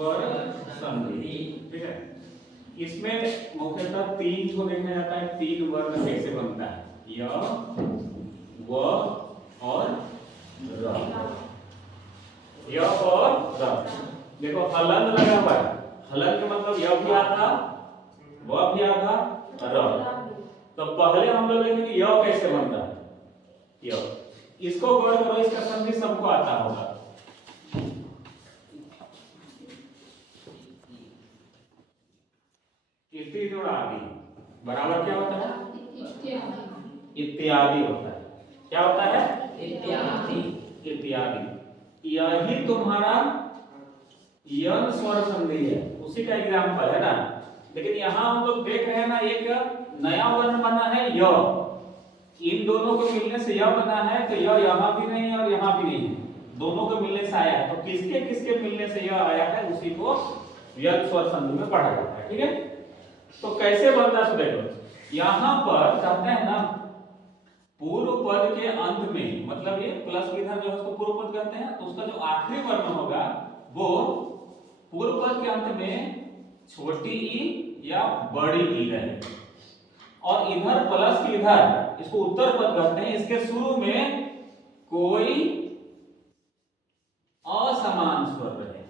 स्वर संधि। ठीक है, इसमें मुख्यतः तीन को देखा जाता है, तीन वर्ण कैसे बनता है, य, व और र। य और र। देखो हलन लगा हुआ है, हलन का मतलब य भी आधा व भी आधा र। तो पहले हम लोग देखेंगे य कैसे बनता है, य। इसको गौर करो, इसका संधि सबको आता होगा। इति जोड़ आदि बराबर क्या होता है, इत्यादि होता है। क्या होता है, इत्यादि। इत्यादि यही तुम्हारा यन स्वर संधि है, उसी का एग्जाम्पल है ना। लेकिन यहाँ हम लोग देख रहे हैं ना, एक नया वर्ण बना है य, इन दोनों को मिलने से यह बना है, तो यह यहाँ भी नहीं और यहाँ भी नहीं है, दोनों को मिलने से आया है। तो किसके किसके मिलने से यह आया है, उसी को यन स्वर संधि में पढ़ा जाता है। ठीक है, तो कैसे बनता है, देखो यहाँ पर कहते हैं ना, पूर्व पद के अंत में, मतलब ये प्लस इधर जो है उसको पूर्व पद कहते हैं, तो उसका जो आखिरी वर्ण होगा वो पूर्व पद के अंत में छोटी ई या बड़ी ई रहे, और इधर प्लस के इधर इसको उत्तर पद कहते हैं, इसके शुरू में कोई असमान स्वर रहे।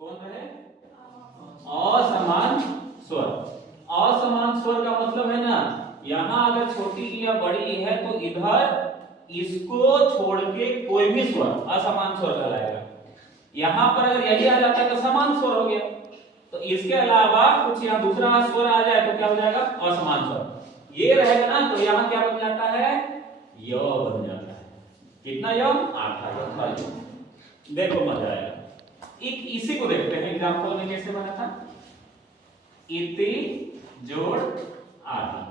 कौन रहे, असमान स्वर। असमान स्वर का मतलब है ना, यहां अगर छोटी ई या बड़ी ई है तो इधर इसको छोड़ के कोई भी स्वर असमान स्वर कहलाएगा। यहां पर अगर यही आ जाता है तो समान स्वर हो गया, तो इसके अलावा कुछ यहाँ दूसरा स्वर आ जाए तो क्या हो जाएगा, असमान स्वर। ये रहेगा ना, तो यहाँ क्या बन जाता है, य बन जाता है। कितना य, 8 य। देखो मजा आएगा। इसी को देखते हैं एग्जांपल में कैसे बना था, इति जोड़ आदि।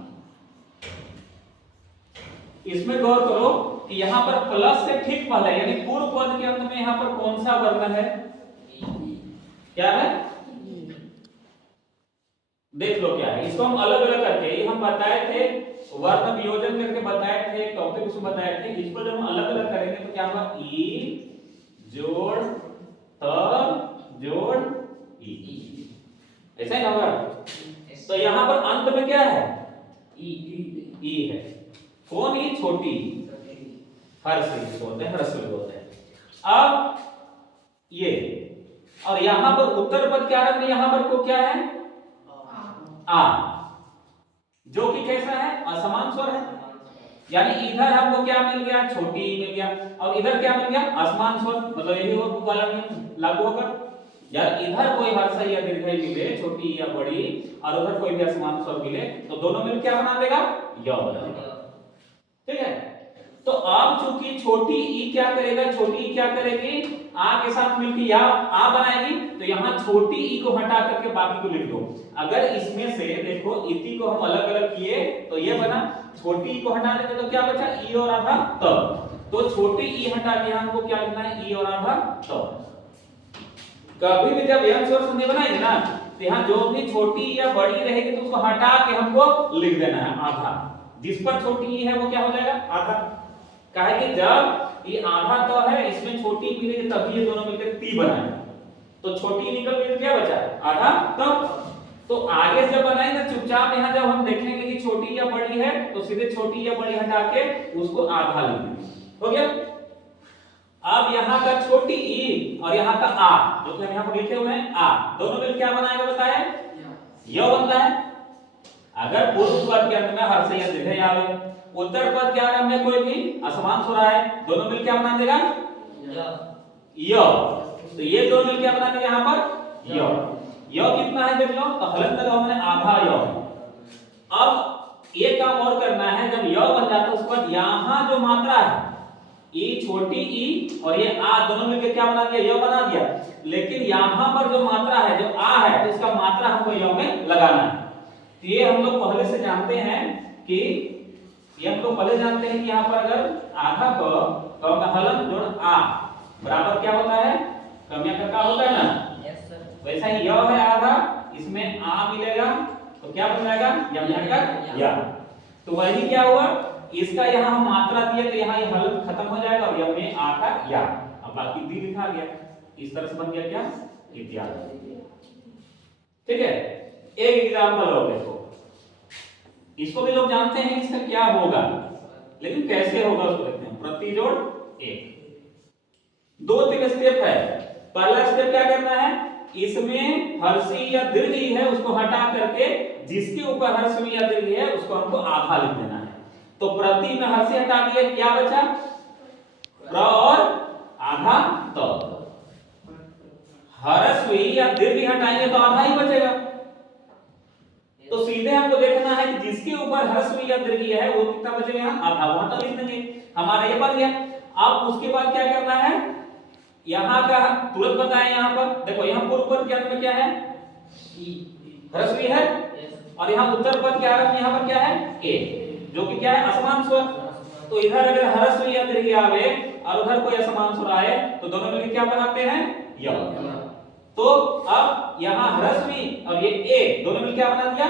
इसमें गौर करो कि यहाँ पर प्लस से ठीक पहले यानी पूर्व पद के अंत में यहाँ पर कौन सा वर्ण है, क्या है, देख लो क्या है। इसको हम अलग अलग करके, ये हम बताए थे, वर्ण वियोजन करके बताए थे, टॉपिक उसमें बताए थे। इसको जब हम अलग अलग करेंगे तो क्या होगा, ई जोड़ त जोड़ ई, ऐसा ही ना होगा। तो यहाँ पर अंत में क्या है, ई है। कौन ई, छोटी हर्ष होते हैं, हर्ष होते हैं। अब ये, और यहाँ पर उत्तर पद क्या है, यहाँ पर को क्या है, आ, जो कि कैसा है, असमान स्वर है। यानी इधर हमको क्या मिल गया, छोटी ई मिल गया, और इधर क्या मिल गया, असमान स्वर। मतलब यही वाला नियम लागू होगा, यार इधर कोई हर्ष या दीर्घ मिले, छोटी या बड़ी, और उधर कोई भी असमान स्वर मिले, तो दोनों मिल क्या बना देगा, य बना देगा। ठीक है, तो अब चूंकि छोटी ई क्या करेगा, छोटी ई क्या करेगी, आ के साथ मिलकर या आ बनाएगी, तो यहाँ छोटी ई को हटा करके बाकी को लिख दो। अगर इसमें से देखो इति को हम अलग अलग किए तो ये बना, छोटी ई को हटा देंगे तो क्या बचा, ई और आधा तब। तो छोटी ई हटा के हमको क्या लिखना है, ई और आधा तब। कभी भी जब यन स्वर संधि बनाएंगे ना, तो यहाँ जो भी छोटी या बड़ी रहेगी तो उसको हटा के हमको लिख देना है आधा। जिस पर छोटी ई है वो क्या हो जाएगा, आधा। काहे कि जब ये आधा तो है, इसमें छोटी मिलेगी तभी ये दोनों मिलकर ती बनाएंगे, तो छोटी निकल गई तो क्या बचा, आधा तब। तो आगे से जब बनाएंगे चुपचाप, यहाँ जब हम देखेंगे कि छोटी या बड़ी है तो सीधे छोटी या बड़ी हटा के उसको आधा लिख देंगे, हो गया। अब यहाँ का छोटी ई और यहाँ का आ, जो कि हम यहाँ पर लिखे हुए हैं आ, दोनों मिल क्या बनाएगा बताएं, य बनता है। अगर पूर्व पद के अंत में हर्ष या दीर्घ आवे, उत्तर पद के आरंभ में कोई भी असमान स्वर आए, दोनों मिल क्या बना देगा, य। तो ये दोनों मिल क्या बना देगा यहाँ पर, य। य कितना है देख लो, तो हलन लगा मैंने आधा य। अब एक काम और करना है, जब य बन जाता है उसके बाद यहाँ जो मात्रा है, ई छोटी ई और ये आ, दोनों मिलकर क्या बना दिया, य बना दिया। लेकिन यहाँ पर जो मात्रा है, जो आ है, तो इसका मात्रा हमको य में लगाना है। तो ये हम लोग पहले से जानते हैं कि ये हम लोग पहले जानते हैं कि यहाँ पर अगर आधा का हलन जोड़ आ बराबर क्या होता है, कमिया का होता है ना, वैसा ही य है आधा, इसमें आ मिलेगा तो क्या बन जाएगा, या। तो वही क्या हुआ, इसका यहाँ हम मात्रा दिए तो यहाँ ये हलन खत्म हो जाएगा और यह में आ का या, अब बाकी दी लिखा गया। इस तरह से बन गया क्या, इत्यादि। ठीक है, एक एग्जाम्पल और देखो, इसको भी लोग जानते हैं इसका क्या होगा, लेकिन कैसे होगा उसको देखते हैं। प्रतिजोड़ एक, दो तीन स्टेप है। पहला स्टेप क्या करना है, इसमें हर्षी या दीर्घी है उसको हटा करके जिसके ऊपर हर्षी या दीर्घी है उसको हमको आधा लिख देना है। तो प्रति में हर्षी हटा दिया, क्या बचा, प्र और आधा त। हर्षी या दीर्घी हटाएंगे तो आधा ही बचेगा। तो सीधे हमको देखना है कि जिसके ऊपर हर्षी या दीर्घी है वो कितना बचेगा, यहाँ आधा, वहां तो लिख देंगे, हमारा ये बन गया। अब उसके बाद क्या करना है, यहाँ का तुरंत बताएं, यहाँ पर देखो, यहाँ पूर्व पद के अंत में क्या है, ह्रस्वी है, और यहाँ उत्तर पद के आरंभ में यहाँ पर क्या है, ए, जो कि क्या है, असमान स्वर। तो इधर अगर ह्रस्वी या दीर्घी आवे और उधर कोई असमान स्वर आए तो दोनों मिलकर क्या बनाते हैं, य। तो अब यहाँ ह्रस्वी और ये ए दोनों मिलकर क्या बना दिया,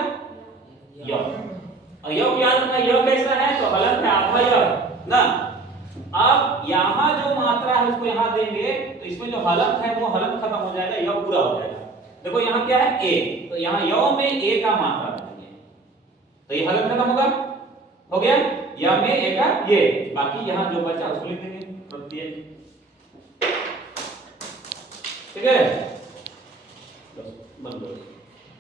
य। और य की आदत में य कैसा है, तो हलंत है, आधा य ना। अब यहाँ जो मात्रा है उसको यहाँ देंगे तो इसमें जो हलंत है वो हलंत खत्म हो जाएगा, य पूरा हो जाएगा। देखो यहाँ क्या है, ए, तो यहाँ य में ए का मात्रा देंगे तो ये हलंत खत्म होगा, हो गया, य में ए का ये, बाकी यहाँ जो बचा उसको लिख देंगे प्रत्येक। ठीक है, बस बंद करो।